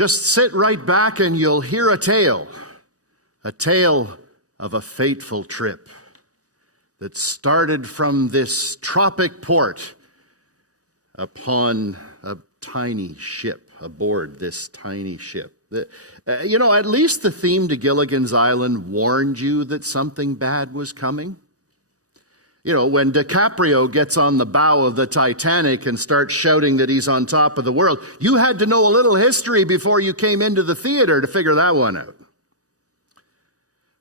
Just sit right back and you'll hear a tale of a fateful trip that started from this tropic port upon a tiny ship, aboard this tiny ship. At least the theme to Gilligan's Island warned you that something bad was coming. When DiCaprio gets on the bow of the Titanic and starts shouting that he's on top of the world, you had to know a little history before you came into the theater to figure that one out.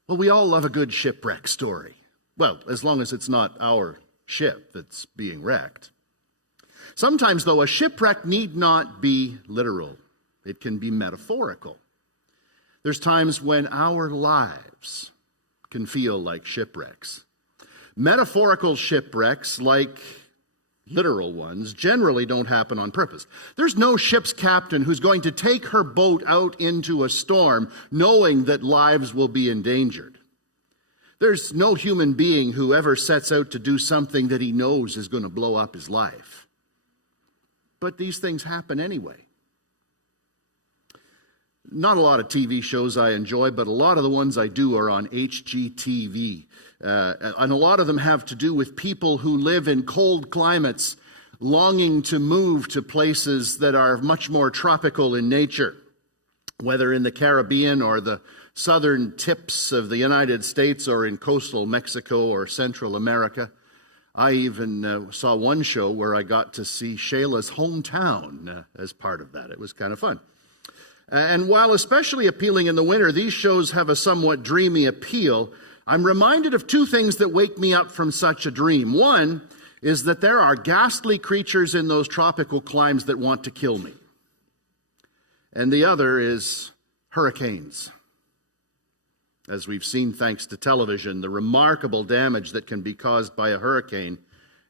Well, we all love a good shipwreck story. Well, as long as it's not our ship that's being wrecked. Sometimes, though, a shipwreck need not be literal. It can be metaphorical. There's times when our lives can feel like shipwrecks. Metaphorical shipwrecks, like literal ones, generally don't happen on purpose. There's no ship's captain who's going to take her boat out into a storm knowing that lives will be endangered. There's no human being who ever sets out to do something that he knows is going to blow up his life. But these things happen anyway. Not a lot of TV shows I enjoy, but a lot of the ones I do are on HGTV. And a lot of them have to do with people who live in cold climates, longing to move to places that are much more tropical in nature, whether in the Caribbean or the southern tips of the United States or in coastal Mexico or Central America. I even saw one show where I got to see Shayla's hometown as part of that. It was kind of fun. And while especially appealing in the winter, these shows have a somewhat dreamy appeal. I'm reminded of two things that wake me up from such a dream. One is that there are ghastly creatures in those tropical climes that want to kill me. And the other is hurricanes. As we've seen thanks to television, the remarkable damage that can be caused by a hurricane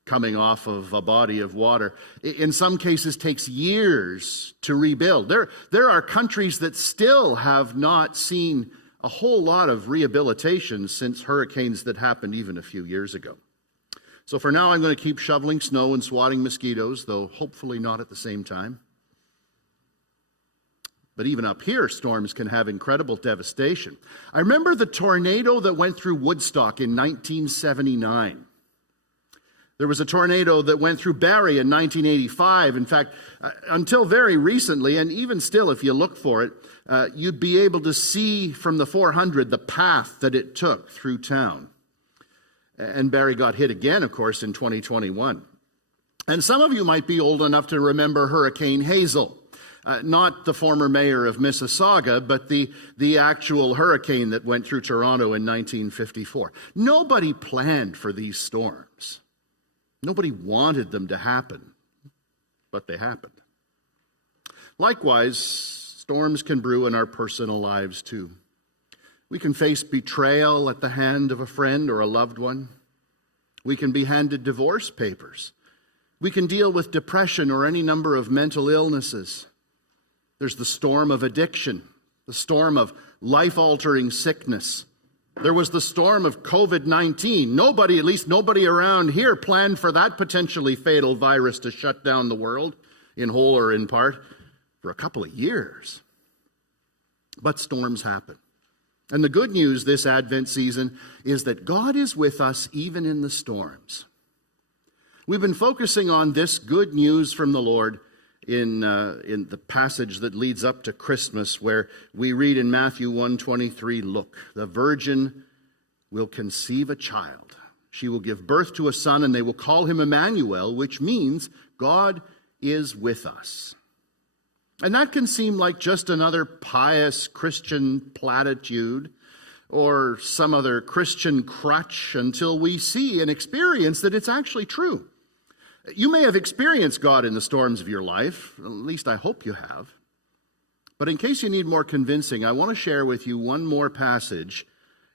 coming off of a body of water, in some cases takes years to rebuild. There are countries that still have not seen a whole lot of rehabilitation since hurricanes that happened even a few years ago. So for now, I'm going to keep shoveling snow and swatting mosquitoes, though hopefully not at the same time. But even up here, storms can have incredible devastation. I remember the tornado that went through Woodstock in 1979. There was a tornado that went through Barrie in 1985. In fact, until very recently, and even still if you look for it, you'd be able to see from the 400 the path that it took through town. And Barrie got hit again, of course, in 2021. And some of you might be old enough to remember Hurricane Hazel. Not the former mayor of Mississauga, but the actual hurricane that went through Toronto in 1954. Nobody planned for these storms. Nobody wanted them to happen, but they happened. Likewise, storms can brew in our personal lives too. We can face betrayal at the hand of a friend or a loved one. We can be handed divorce papers. We can deal with depression or any number of mental illnesses. There's the storm of addiction, the storm of life-altering sickness. There was the storm of COVID-19. Nobody, at least nobody around here, planned for that potentially fatal virus to shut down the world, in whole or in part, for a couple of years. But storms happen. And the good news this Advent season is that God is with us even in the storms. We've been focusing on this good news from the Lord in the passage that leads up to Christmas, where we read in Matthew 1:23, "Look, the virgin will conceive a child. She will give birth to a son, and they will call him Emmanuel," which means God is with us. And that can seem like just another pious Christian platitude or some other Christian crutch until we see and experience that it's actually true. You may have experienced God in the storms of your life, at least I hope you have. But in case you need more convincing, I want to share with you one more passage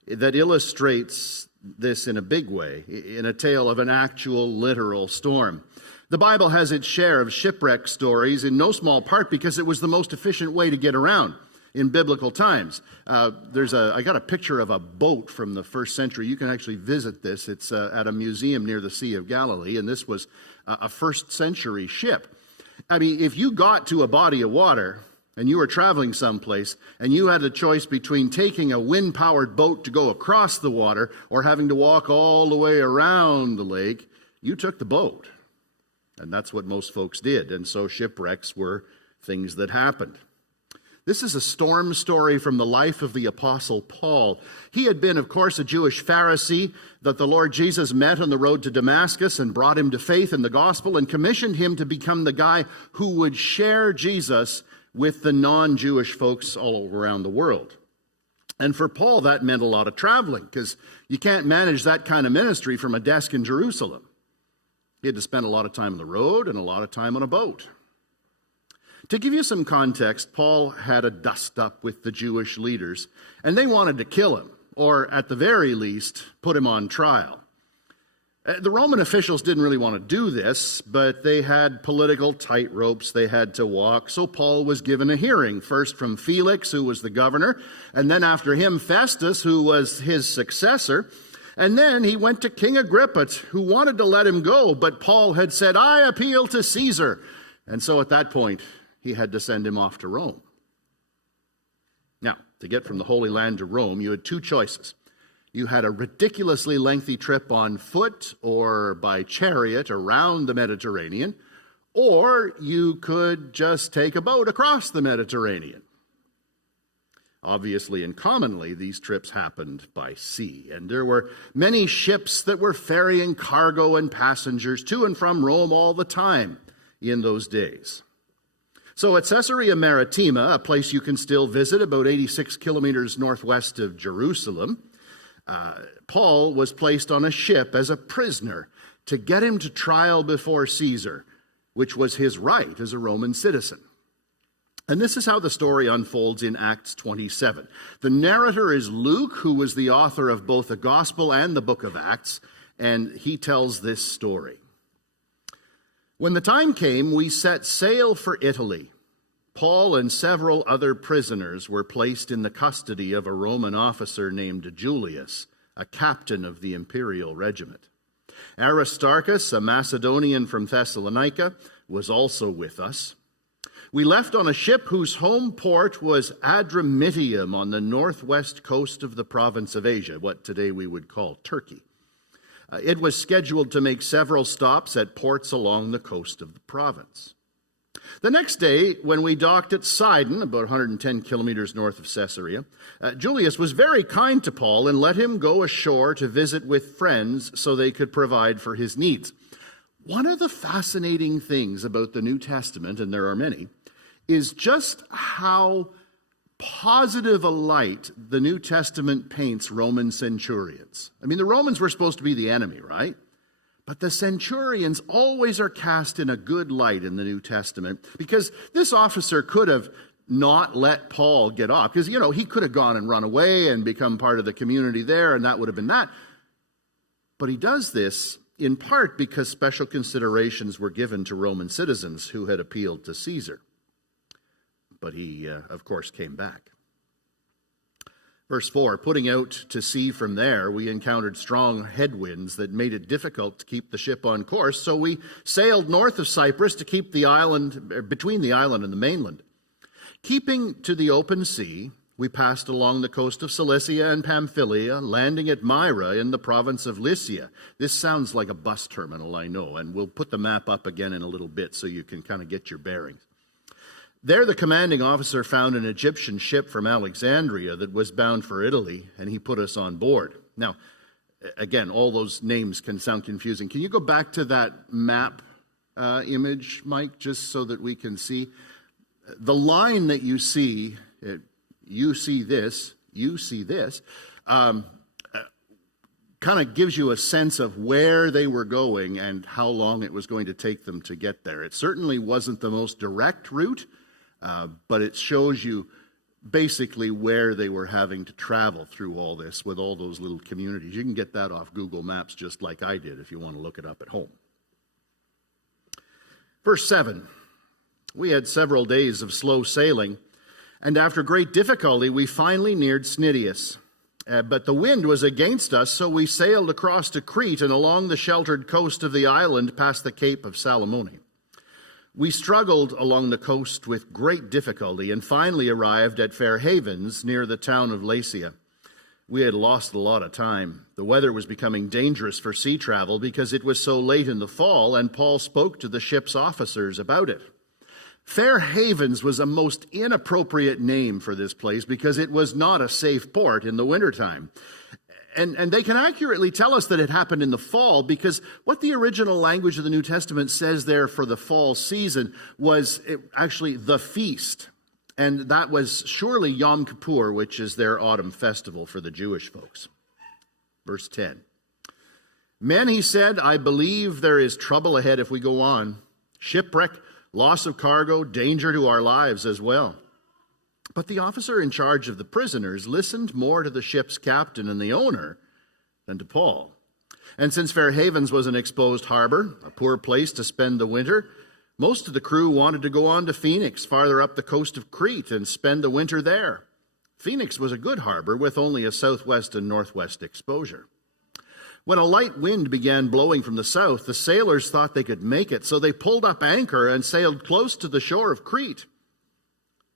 that illustrates this in a big way, in a tale of an actual literal storm. The Bible has its share of shipwreck stories, in no small part because it was the most efficient way to get around in biblical times. I got a picture of a boat from the first century. You can actually visit this. It's at a museum near the Sea of Galilee, and this was a first century ship. I mean, if you got to a body of water, and you were traveling someplace, and you had a choice between taking a wind-powered boat to go across the water or having to walk all the way around the lake, you took the boat. And that's what most folks did. And so shipwrecks were things that happened. This is a storm story from the life of the Apostle Paul. He had been, of course, a Jewish Pharisee that the Lord Jesus met on the road to Damascus and brought him to faith in the gospel and commissioned him to become the guy who would share Jesus with the non-Jewish folks all around the world. And for Paul, that meant a lot of traveling, because you can't manage that kind of ministry from a desk in Jerusalem. He had to spend a lot of time on the road and a lot of time on a boat. To give you some context, Paul had a dust-up with the Jewish leaders, and they wanted to kill him, or at the very least, put him on trial. The Roman officials didn't really want to do this, but they had political tightropes they had to walk, so Paul was given a hearing, first from Felix, who was the governor, and then after him, Festus, who was his successor, and then he went to King Agrippa, who wanted to let him go, but Paul had said, "I appeal to Caesar," and so at that point, he had to send him off to Rome. Now, to get from the Holy Land to Rome, you had two choices. You had a ridiculously lengthy trip on foot or by chariot around the Mediterranean, or you could just take a boat across the Mediterranean. Obviously and commonly, these trips happened by sea, and there were many ships that were ferrying cargo and passengers to and from Rome all the time in those days. So at Caesarea Maritima, a place you can still visit about 86 kilometers northwest of Jerusalem, Paul was placed on a ship as a prisoner to get him to trial before Caesar, which was his right as a Roman citizen. And this is how the story unfolds in Acts 27. The narrator is Luke, who was the author of both the Gospel and the book of Acts, and he tells this story. When the time came, we set sail for Italy. Paul and several other prisoners were placed in the custody of a Roman officer named Julius, a captain of the imperial regiment. Aristarchus, a Macedonian from Thessalonica, was also with us. We left on a ship whose home port was Adramyttium on the northwest coast of the province of Asia, what today we would call Turkey. It was scheduled to make several stops at ports along the coast of the province. The next day, when we docked at Sidon, about 110 kilometers north of Caesarea, Julius was very kind to Paul and let him go ashore to visit with friends so they could provide for his needs. One of the fascinating things about the New Testament, and there are many, is just how positive a light the New Testament paints Roman centurions. I mean, the Romans were supposed to be the enemy, right? But the centurions always are cast in a good light in the New Testament, because this officer could have not let Paul get off, because, he could have gone and run away and become part of the community there, and that would have been that. But he does this in part because special considerations were given to Roman citizens who had appealed to Caesar. But he, of course, came back. Verse 4, putting out to sea from there, we encountered strong headwinds that made it difficult to keep the ship on course, so we sailed north of Cyprus to keep the island, between the island and the mainland. Keeping to the open sea, we passed along the coast of Cilicia and Pamphylia, landing at Myra in the province of Lycia. This sounds like a bus terminal, I know, and we'll put the map up again in a little bit so you can kind of get your bearings. There, the commanding officer found an Egyptian ship from Alexandria that was bound for Italy, and he put us on board. Now, again, all those names can sound confusing. Can you go back to that map image, Mike, just so that we can see? The line that you see this, kind of gives you a sense of where they were going and how long it was going to take them to get there. It certainly wasn't the most direct route, but it shows you basically where they were having to travel through all this with all those little communities. You can get that off Google Maps just like I did if you want to look it up at home. Verse 7, we had several days of slow sailing, and after great difficulty we finally neared Cnidius. But the wind was against us, so we sailed across to Crete and along the sheltered coast of the island past the Cape of Salmone. We struggled along the coast with great difficulty and finally arrived at Fair Havens near the town of Lasea. We had lost a lot of time. The weather was becoming dangerous for sea travel because it was so late in the fall, and Paul spoke to the ship's officers about it. Fair Havens was a most inappropriate name for this place because it was not a safe port in the wintertime. And they can accurately tell us that it happened in the fall because what the original language of the New Testament says there for the fall season was actually the feast. And that was surely Yom Kippur, which is their autumn festival for the Jewish folks. Verse 10. Men, he said, I believe there is trouble ahead if we go on. Shipwreck, loss of cargo, danger to our lives as well. But the officer in charge of the prisoners listened more to the ship's captain and the owner than to Paul. And since Fair Havens was an exposed harbor, a poor place to spend the winter, most of the crew wanted to go on to Phoenix, farther up the coast of Crete, and spend the winter there. Phoenix was a good harbor with only a southwest and northwest exposure. When a light wind began blowing from the south, the sailors thought they could make it, so they pulled up anchor and sailed close to the shore of Crete.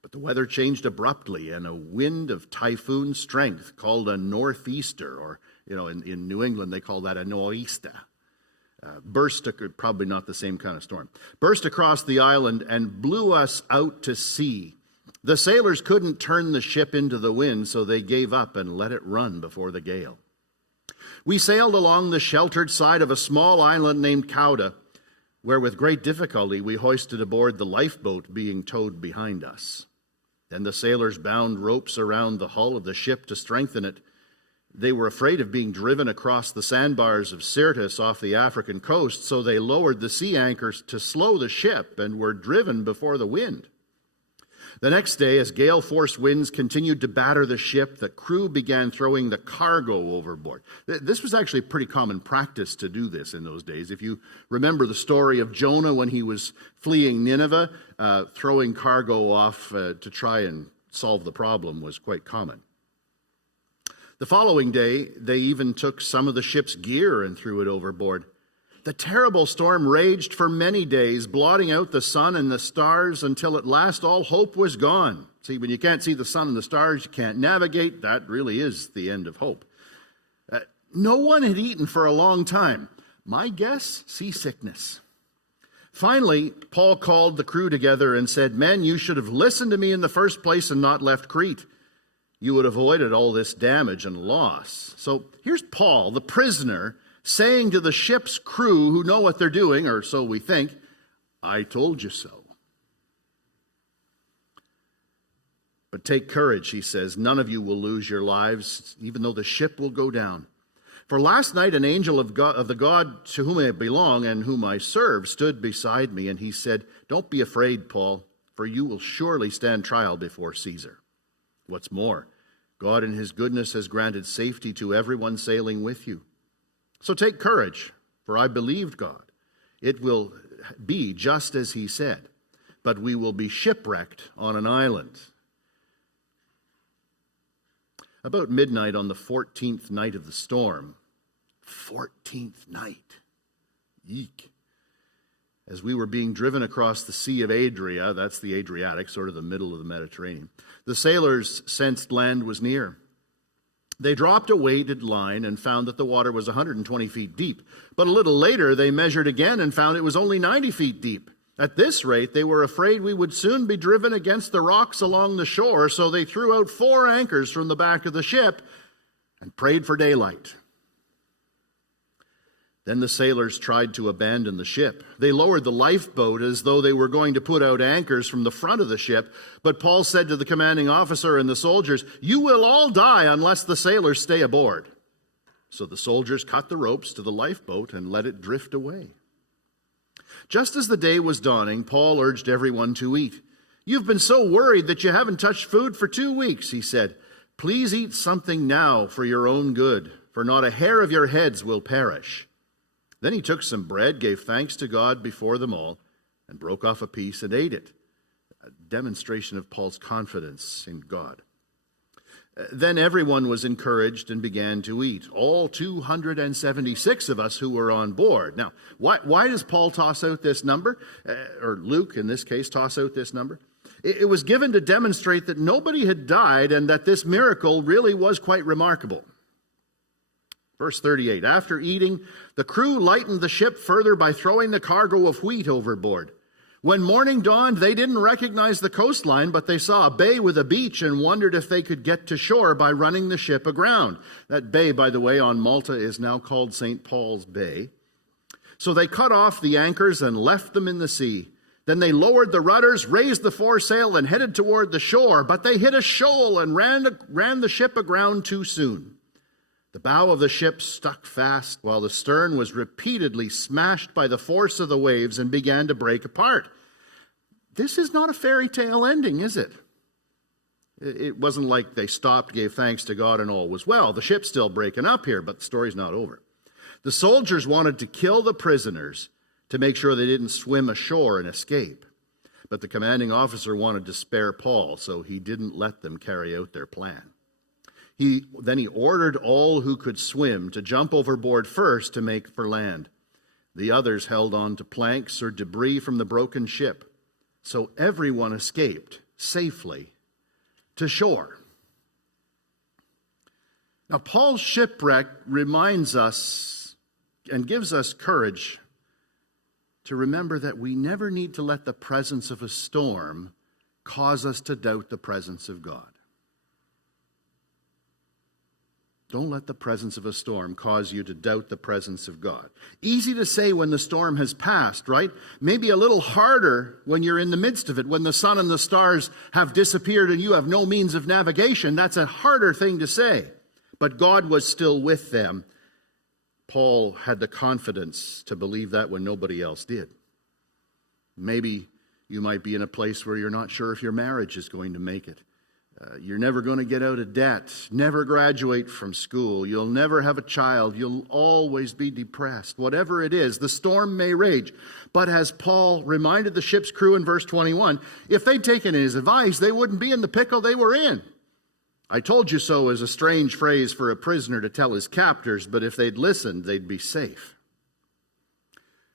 But the weather changed abruptly, and a wind of typhoon strength called a northeaster, or, in New England they call that a noista, probably not the same kind of storm, burst across the island and blew us out to sea. The sailors couldn't turn the ship into the wind, so they gave up and let it run before the gale. We sailed along the sheltered side of a small island named Cauda, where with great difficulty we hoisted aboard the lifeboat being towed behind us. Then the sailors bound ropes around the hull of the ship to strengthen it. They were afraid of being driven across the sandbars of Syrtis off the African coast, so they lowered the sea anchors to slow the ship and were driven before the wind. The next day, as gale-force winds continued to batter the ship, the crew began throwing the cargo overboard. This was actually pretty common practice to do this in those days. If you remember the story of Jonah when he was fleeing Nineveh, throwing cargo off to try and solve the problem was quite common. The following day, they even took some of the ship's gear and threw it overboard. The terrible storm raged for many days, blotting out the sun and the stars until at last all hope was gone. See, when you can't see the sun and the stars, you can't navigate. That really is the end of hope. No one had eaten for a long time. My guess, seasickness. Finally, Paul called the crew together and said, Men, you should have listened to me in the first place and not left Crete. You would have avoided all this damage and loss. So here's Paul, the prisoner, saying to the ship's crew who know what they're doing, or so we think, I told you so. But take courage, he says. None of you will lose your lives, even though the ship will go down. For last night an angel of the God to whom I belong and whom I serve stood beside me, and he said, Don't be afraid, Paul, for you will surely stand trial before Caesar. What's more, God in his goodness has granted safety to everyone sailing with you. So take courage, for I believed God. It will be just as he said, but we will be shipwrecked on an island. About midnight on the 14th night of the storm, 14th night, eek. As we were being driven across the Sea of Adria, that's the Adriatic, sort of the middle of the Mediterranean, the sailors sensed land was near. They dropped a weighted line and found that the water was 120 feet deep. But a little later, they measured again and found it was only 90 feet deep. At this rate, they were afraid we would soon be driven against the rocks along the shore, so they threw out 4 anchors from the back of the ship and prayed for daylight. Then the sailors tried to abandon the ship. They lowered the lifeboat as though they were going to put out anchors from the front of the ship. But Paul said to the commanding officer and the soldiers, You will all die unless the sailors stay aboard. So the soldiers cut the ropes to the lifeboat and let it drift away. Just as the day was dawning, Paul urged everyone to eat. You've been so worried that you haven't touched food for 2 weeks, he said. Please eat something now for your own good, for not a hair of your heads will perish. Then he took some bread, gave thanks to God before them all, and broke off a piece and ate it, a demonstration of Paul's confidence in God. Then everyone was encouraged and began to eat, all 276 of us who were on board. Now, why does Paul toss out this number? Or Luke, in this case, toss out this number? It was given to demonstrate that nobody had died and that this miracle really was quite remarkable. Verse 38, after eating, the crew lightened the ship further by throwing the cargo of wheat overboard. When morning dawned, they didn't recognize the coastline, but they saw a bay with a beach and wondered if they could get to shore by running the ship aground. That bay, by the way, on Malta is now called St. Paul's Bay. So they cut off the anchors and left them in the sea. Then they lowered the rudders, raised the foresail, and headed toward the shore. But they hit a shoal and ran the ship aground too soon. The bow of the ship stuck fast, while the stern was repeatedly smashed by the force of the waves and began to break apart. This is not a fairy tale ending, is it? It wasn't like they stopped, gave thanks to God, and all was well. The ship's still breaking up here, but the story's not over. The soldiers wanted to kill the prisoners to make sure they didn't swim ashore and escape. But the commanding officer wanted to spare Paul, so he didn't let them carry out their plan. Then he ordered all who could swim to jump overboard first to make for land. The others held on to planks or debris from the broken ship. So everyone escaped safely to shore. Now, Paul's shipwreck reminds us and gives us courage to remember that we never need to let the presence of a storm cause us to doubt the presence of God. Don't let the presence of a storm cause you to doubt the presence of God. Easy to say when the storm has passed, right? Maybe a little harder when you're in the midst of it, when the sun and the stars have disappeared and you have no means of navigation. That's a harder thing to say. But God was still with them. Paul had the confidence to believe that when nobody else did. Maybe you might be in a place where you're not sure if your marriage is going to make it. You're never going to get out of debt, never graduate from school, you'll never have a child, you'll always be depressed. Whatever it is, the storm may rage. But as Paul reminded the ship's crew in verse 21, if they'd taken his advice, they wouldn't be in the pickle they were in. I told you so is a strange phrase for a prisoner to tell his captors, but if they'd listened, they'd be safe.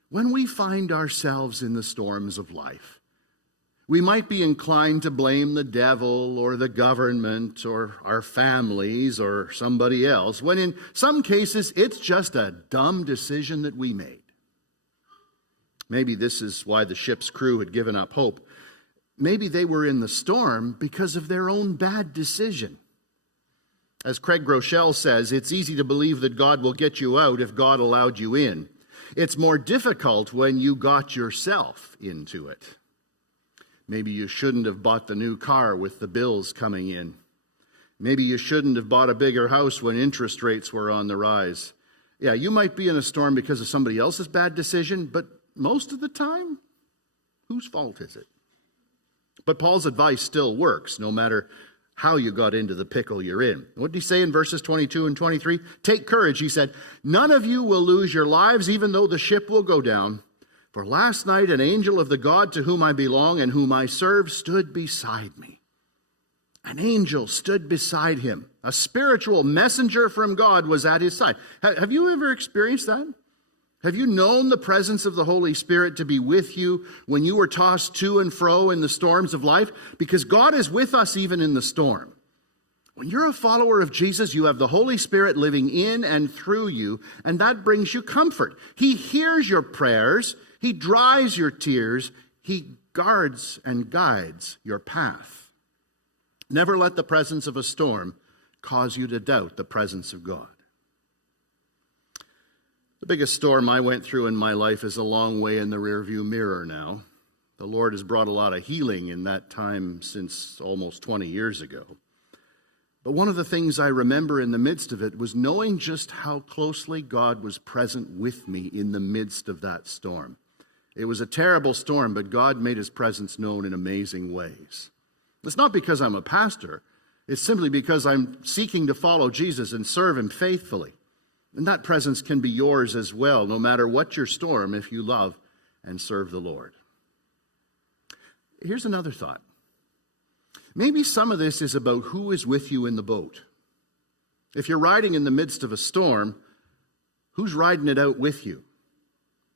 When we find ourselves in the storms of life, we might be inclined to blame the devil or the government or our families or somebody else, when in some cases it's just a dumb decision that we made. Maybe this is why the ship's crew had given up hope. Maybe they were in the storm because of their own bad decision. As Craig Groeschel says, it's easy to believe that God will get you out if God allowed you in. It's more difficult when you got yourself into it. Maybe you shouldn't have bought the new car with the bills coming in. Maybe you shouldn't have bought a bigger house when interest rates were on the rise. Yeah, you might be in a storm because of somebody else's bad decision, but most of the time, whose fault is it? But Paul's advice still works, no matter how you got into the pickle you're in. What did he say in verses 22 and 23? Take courage, he said. None of you will lose your lives, even though the ship will go down. For last night an angel of the God to whom I belong and whom I serve stood beside me. An angel stood beside him. A spiritual messenger from God was at his side. Have you ever experienced that? Have you known the presence of the Holy Spirit to be with you when you were tossed to and fro in the storms of life? Because God is with us even in the storm. When you're a follower of Jesus, you have the Holy Spirit living in and through you, and that brings you comfort. He hears your prayers. He dries your tears. He guards and guides your path. Never let the presence of a storm cause you to doubt the presence of God. The biggest storm I went through in my life is a long way in the rearview mirror now. The Lord has brought a lot of healing in that time since almost 20 years ago. But one of the things I remember in the midst of it was knowing just how closely God was present with me in the midst of that storm. It was a terrible storm, but God made his presence known in amazing ways. It's not because I'm a pastor. It's simply because I'm seeking to follow Jesus and serve him faithfully. And that presence can be yours as well, no matter what your storm, if you love and serve the Lord. Here's another thought. Maybe some of this is about who is with you in the boat. If you're riding in the midst of a storm, who's riding it out with you?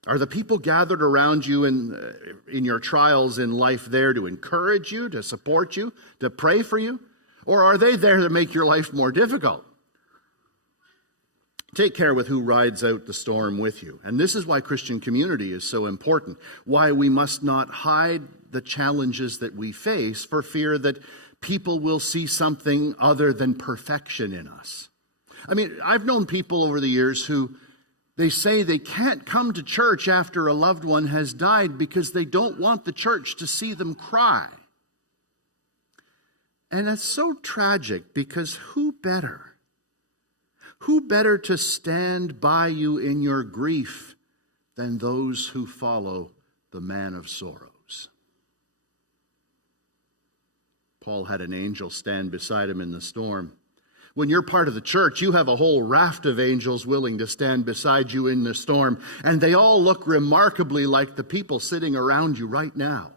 Are the people gathered around you in your trials in life there to encourage you, to support you, to pray for you? Or are they there to make your life more difficult? Take care with who rides out the storm with you. And this is why Christian community is so important, why we must not hide the challenges that we face for fear that people will see something other than perfection in us. I mean, I've known people over the years who they say they can't come to church after a loved one has died because they don't want the church to see them cry. And that's so tragic, because who better? Who better to stand by you in your grief than those who follow the man of sorrows? Paul had an angel stand beside him in the storm. When you're part of the church, you have a whole raft of angels willing to stand beside you in the storm, and they all look remarkably like the people sitting around you right now.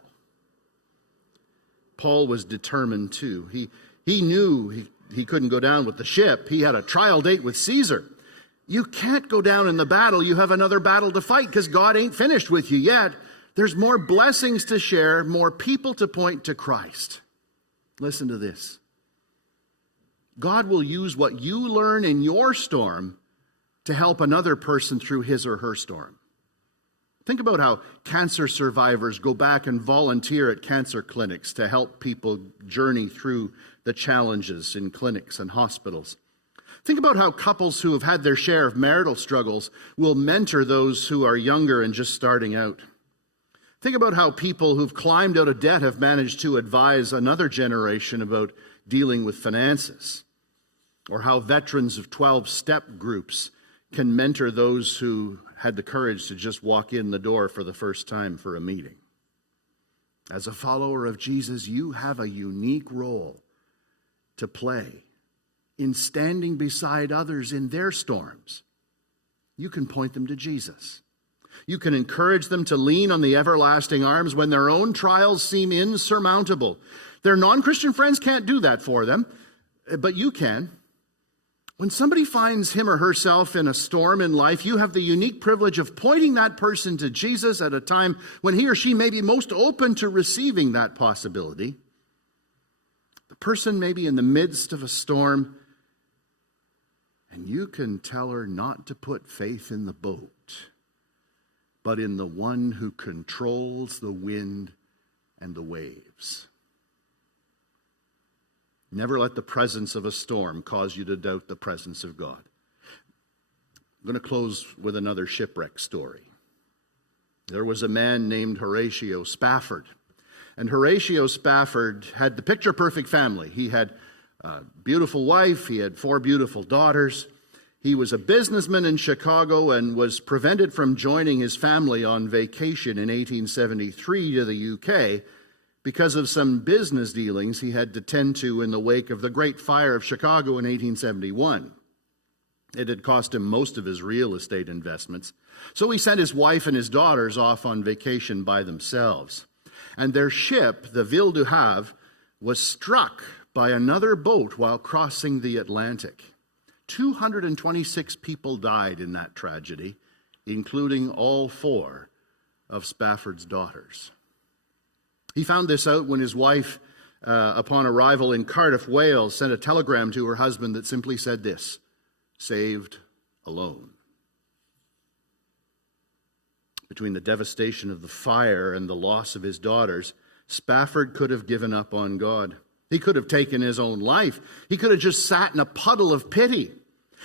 Paul was determined too. He knew he couldn't go down with the ship. He had a trial date with Caesar. You can't go down in the battle. You have another battle to fight because God ain't finished with you yet. There's more blessings to share, more people to point to Christ. Listen to this. God will use what you learn in your storm to help another person through his or her storm. Think about how cancer survivors go back and volunteer at cancer clinics to help people journey through the challenges in clinics and hospitals. Think about how couples who have had their share of marital struggles will mentor those who are younger and just starting out. Think about how people who've climbed out of debt have managed to advise another generation about dealing with finances. Or how veterans of 12-step groups can mentor those who had the courage to just walk in the door for the first time for a meeting. As a follower of Jesus, you have a unique role to play in standing beside others in their storms. You can point them to Jesus. You can encourage them to lean on the everlasting arms when their own trials seem insurmountable. Their non-Christian friends can't do that for them, but you can. When somebody finds him or herself in a storm in life, you have the unique privilege of pointing that person to Jesus at a time when he or she may be most open to receiving that possibility. The person may be in the midst of a storm, and you can tell her not to put faith in the boat, but in the one who controls the wind and the waves. Never let the presence of a storm cause you to doubt the presence of God. I'm going to close with another shipwreck story. There was a man named Horatio Spafford. And Horatio Spafford had the picture-perfect family. He had a beautiful wife. He had 4 beautiful daughters. He was a businessman in Chicago and was prevented from joining his family on vacation in 1873 to the UK because of some business dealings he had to tend to in the wake of the Great Fire of Chicago in 1871. It had cost him most of his real estate investments. So he sent his wife and his daughters off on vacation by themselves. And their ship, the Ville du Havre, was struck by another boat while crossing the Atlantic. 226 people died in that tragedy, including all 4 of Spafford's daughters. He found this out when his wife, upon arrival in Cardiff, Wales, sent a telegram to her husband that simply said this: saved alone. Between the devastation of the fire and the loss of his daughters, Spafford could have given up on God. He could have taken his own life. He could have just sat in a puddle of pity.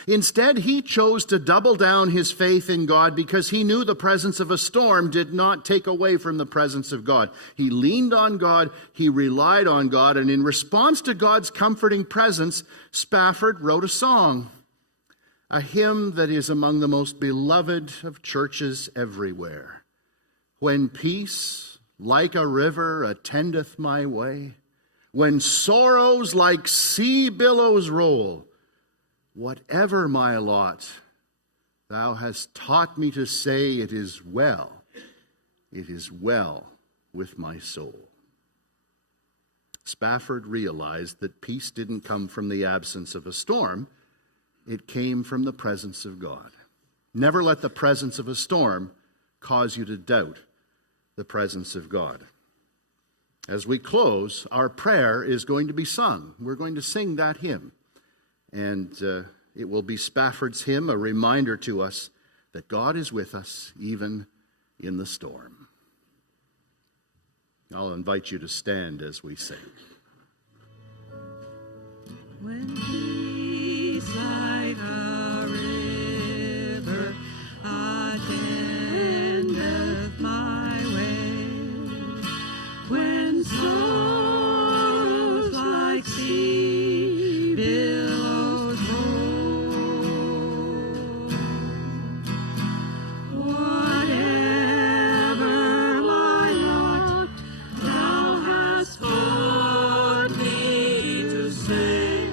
Instead, he chose to double down his faith in God because he knew the presence of a storm did not take away from the presence of God. He leaned on God, he relied on God, and in response to God's comforting presence, Spafford wrote a song, a hymn that is among the most beloved of churches everywhere. When peace, like a river, attendeth my way, when sorrows like sea billows roll, whatever my lot, thou hast taught me to say, it is well with my soul. Spafford realized that peace didn't come from the absence of a storm. It came from the presence of God. Never let the presence of a storm cause you to doubt the presence of God. As we close, our prayer is going to be sung. We're going to sing that hymn. And it will be Spafford's hymn, a reminder to us that God is with us even in the storm. I'll invite you to stand as we sing. When peace like a river attendeth my way, when sorrows like sea billows roll, whatever my lot, thou hast taught me to say,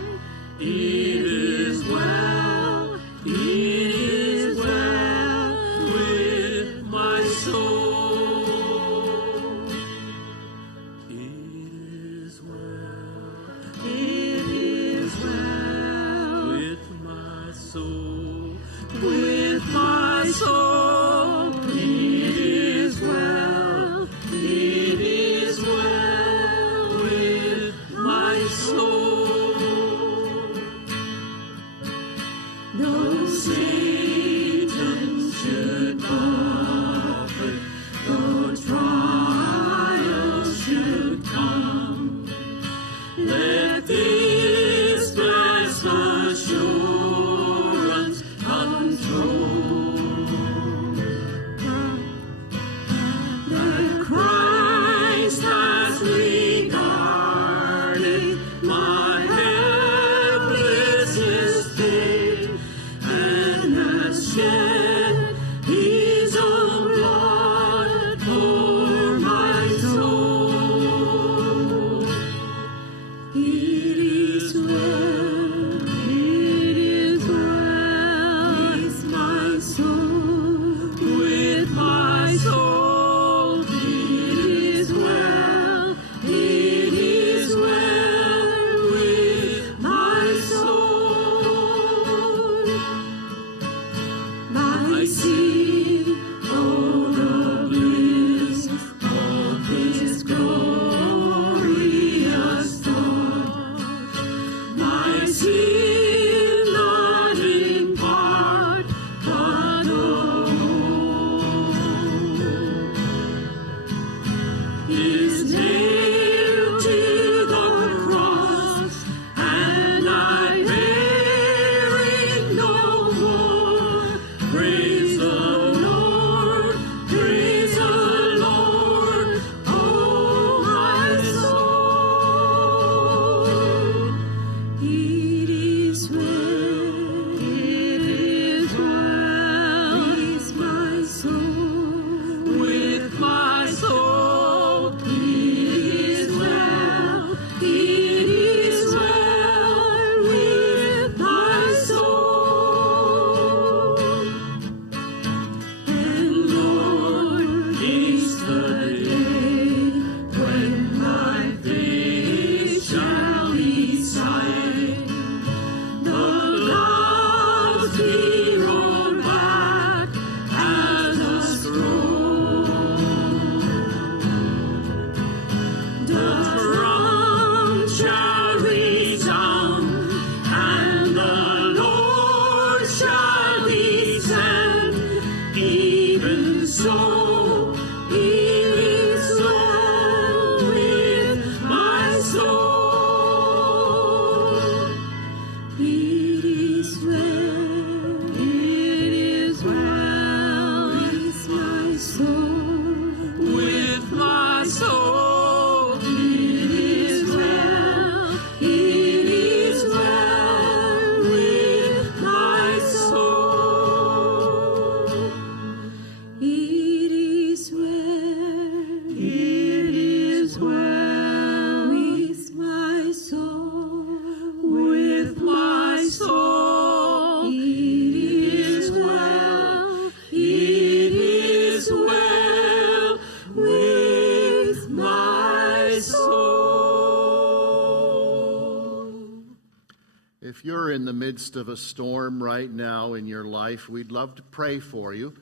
If you're in the midst of a storm right now in your life, we'd love to pray for you.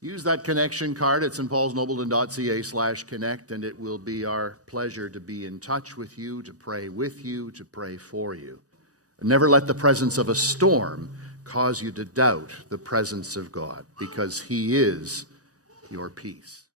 Use that connection card at stpaulsnobleton.ca/connect, and it will be our pleasure to be in touch with you, to pray with you, to pray for you. Never let the presence of a storm cause you to doubt the presence of God, because He is your peace.